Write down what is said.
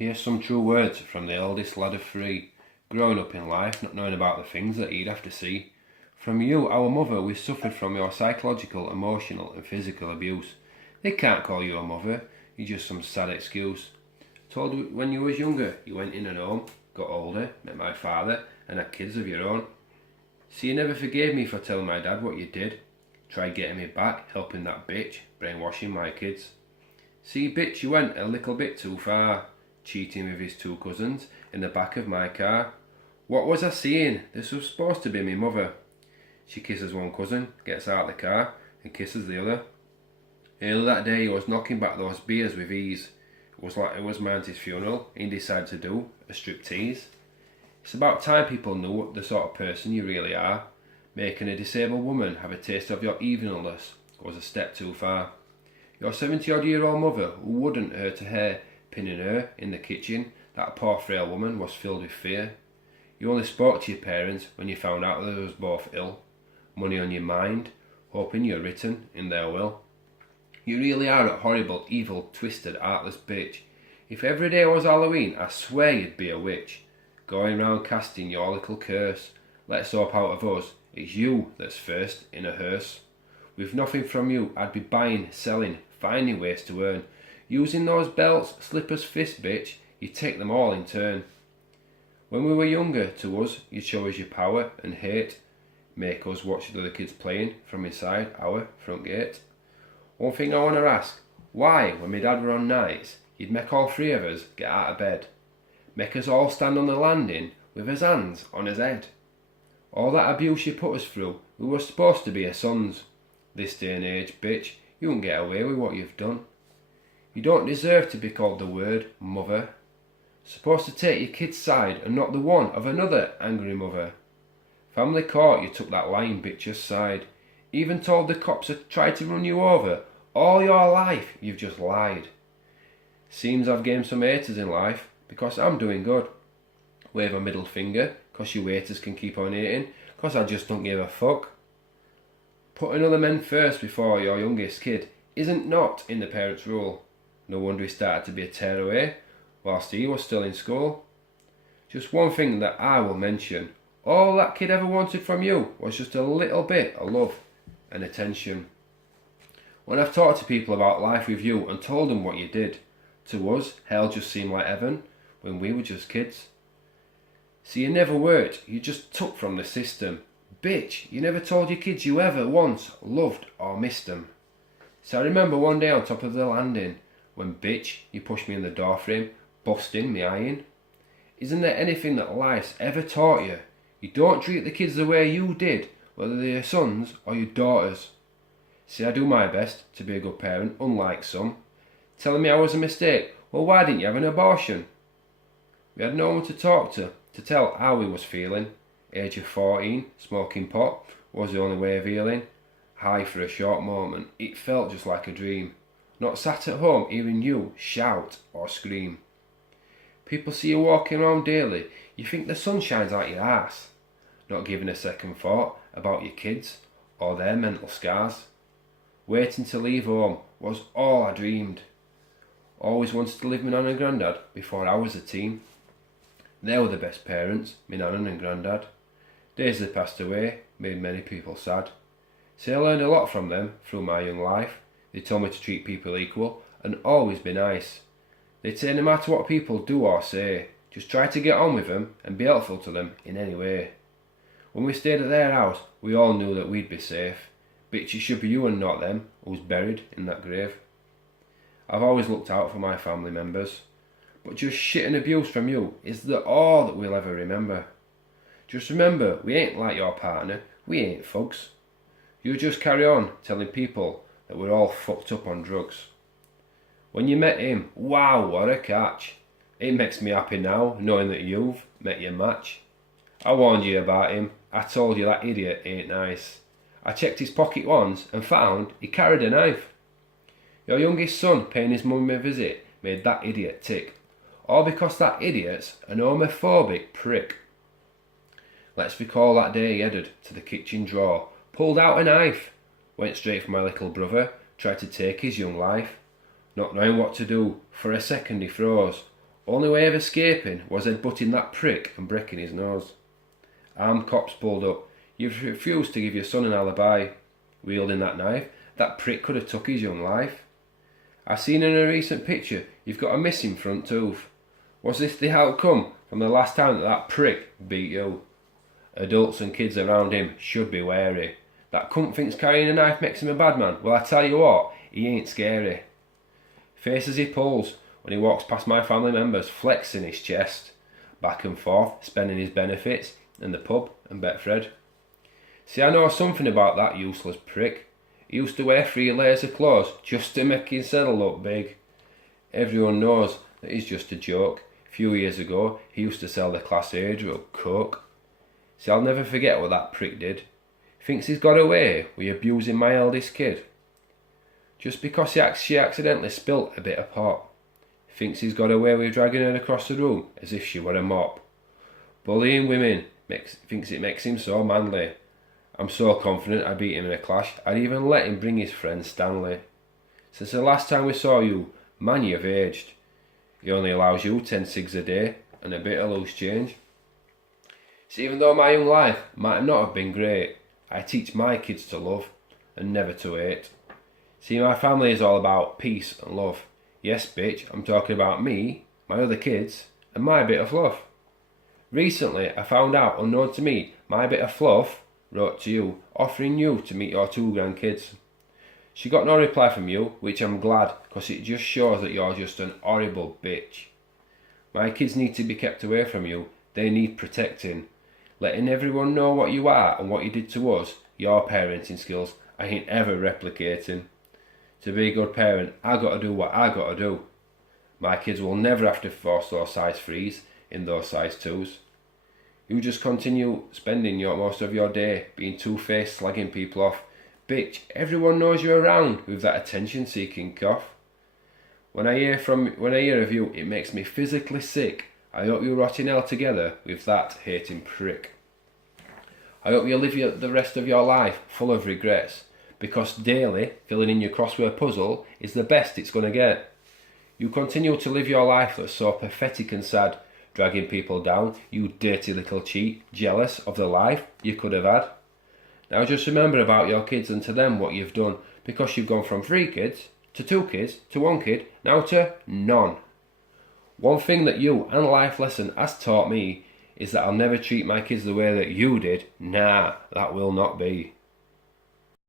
Here's some true words from the eldest lad of three, growing up in life, not knowing about the things that he'd have to see. From you, our mother, we suffered from your psychological, emotional and physical abuse. They can't call you a mother, you're just some sad excuse. Told when you was younger, you went in and home, got older, met my father and had kids of your own. So you never forgave me for telling my dad what you did. Tried getting me back, helping that bitch, brainwashing my kids. See bitch, you went a little bit too far, cheating with his two cousins in the back of my car. What was I seeing? This was supposed to be my mother. She kisses one cousin, gets out of the car and kisses the other. Earlier that day he was knocking back those beers with ease. It was like it was my auntie's funeral and he decided to do a striptease. It's about time people knew what the sort of person you really are. Making a disabled woman have a taste of your evilness goes a step too far. Your 70-odd-year-old mother who wouldn't hurt a hair pinning her in the kitchen, that poor frail woman was filled with fear. You only spoke to your parents when you found out that they was both ill. Money on your mind, hoping you're written in their will. You really are a horrible, evil, twisted, heartless bitch. If every day was Halloween, I swear you'd be a witch. Going round casting your little curse. Let's hope out of us, it's you that's first in a hearse. With nothing from you, I'd be buying, selling, finding ways to earn. Using those belts, slippers, fist, bitch, you take them all in turn. When we were younger, to us, you'd show us your power and hate. Make us watch the other kids playing from inside our front gate. One thing I want to ask, why, when my dad were on nights, you'd make all three of us get out of bed? Make us all stand on the landing with his hands on his head. All that abuse you put us through, we were supposed to be her sons. This day and age, bitch, you won't get away with what you've done. You don't deserve to be called the word mother. Supposed to take your kid's side and not the one of another angry mother. Family court, you took that lying bitch's side. Even told the cops had tried to run you over. All your life, you've just lied. Seems I've gained some haters in life, because I'm doing good. Wave a middle finger, cause you haters can keep on hating, cause I just don't give a fuck. Putting other men first before your youngest kid isn't not in the parents' rule. No wonder he started to be a tearaway whilst he was still in school. Just one thing that I will mention, all that kid ever wanted from you was just a little bit of love and attention. When I've talked to people about life with you and told them what you did, to us, hell just seemed like heaven when we were just kids. See, you never worked, you just took from the system. Bitch, you never told your kids you ever once loved or missed them. So I remember one day on top of the landing, when bitch, you pushed me in the doorframe, busting me eyeing. Isn't there anything that life's ever taught you? You don't treat the kids the way you did, whether they're your sons or your daughters. See, I do my best to be a good parent, unlike some. Telling me I was a mistake, well why didn't you have an abortion? We had no one to talk to tell how we was feeling. Age of 14, smoking pot was the only way of healing. High for a short moment, it felt just like a dream. Not sat at home hearing you shout or scream. People see you walking around daily, you think the sun shines out your ass. Not giving a second thought about your kids or their mental scars. Waiting to leave home was all I dreamed. Always wanted to live with my nan and granddad before I was a teen. They were the best parents, my nan and granddad. Days they passed away made many people sad. So I learned a lot from them through my young life. They told me to treat people equal and always be nice. They'd say no matter what people do or say, just try to get on with them and be helpful to them in any way. When we stayed at their house, we all knew that we'd be safe. Bitch, it should be you and not them who's buried in that grave. I've always looked out for my family members. But just shit and abuse from you is all that we'll ever remember. Just remember, we ain't like your partner, we ain't thugs. You just carry on telling people that we're all fucked up on drugs. When you met him, wow, what a catch. It makes me happy now, knowing that you've met your match. I warned you about him, I told you that idiot ain't nice. I checked his pocket once and found he carried a knife. Your youngest son paying his mum a visit made that idiot tick. All because that idiot's an homophobic prick. Let's recall that day he headed to the kitchen drawer, pulled out a knife, went straight for my little brother, tried to take his young life. Not knowing what to do, for a second he froze. Only way of escaping was headbutting that prick and breaking his nose. Armed cops pulled up. You've refused to give your son an alibi. Wielding that knife, that prick could have took his young life. I've seen in a recent picture you've got a missing front tooth. Was this the outcome from the last time that prick beat you? Adults and kids around him should be wary. That cunt thinks carrying a knife makes him a bad man. Well, I tell you what, he ain't scary. Faces he pulls when he walks past my family members, flexing his chest. Back and forth, spending his benefits in the pub and Betfred. See, I know something about that useless prick. He used to wear 3 layers of clothes just to make himself look big. Everyone knows that he's just a joke. A few years ago, he used to sell the Class A drug, coke. See, I'll never forget what that prick did. Thinks he's got away with abusing my eldest kid. Just because she accidentally spilt a bit of pot. Thinks he's got away with dragging her across the room as if she were a mop. Bullying women thinks it makes him so manly. I'm so confident I beat him in a clash, I'd even let him bring his friend Stanley. Since the last time we saw you, man, you've aged. He only allows you 10 cigs a day and a bit of loose change. So even though my young life might not have been great, I teach my kids to love and never to hate. See, my family is all about peace and love. Yes, bitch, I'm talking about me, my other kids, and my bit of fluff. Recently, I found out, unknown to me, my bit of fluff wrote to you, offering you to meet your 2 grandkids. She got no reply from you, which I'm glad, because it just shows that you're just an horrible bitch. My kids need to be kept away from you. They need protecting. Letting everyone know what you are and what you did to us, your parenting skills, I ain't ever replicating. To be a good parent, I gotta do what I gotta do. My kids will never have to force those size 3s in those size 2s. You just continue spending most of your day being two-faced, slagging people off. Bitch, everyone knows you're around with that attention-seeking cough. When I hear of you, it makes me physically sick. I hope you rot in hell together with that hating prick. I hope you live the rest of your life full of regrets, because daily filling in your crossword puzzle is the best it's going to get. You continue to live your life that's so pathetic and sad, dragging people down, you dirty little cheat, jealous of the life you could have had. Now just remember about your kids and to them what you've done, because you've gone from 3 kids, to 2 kids, to 1 kid, now to none. One thing that you and life lesson has taught me is that I'll never treat my kids the way that you did. Nah, that will not be.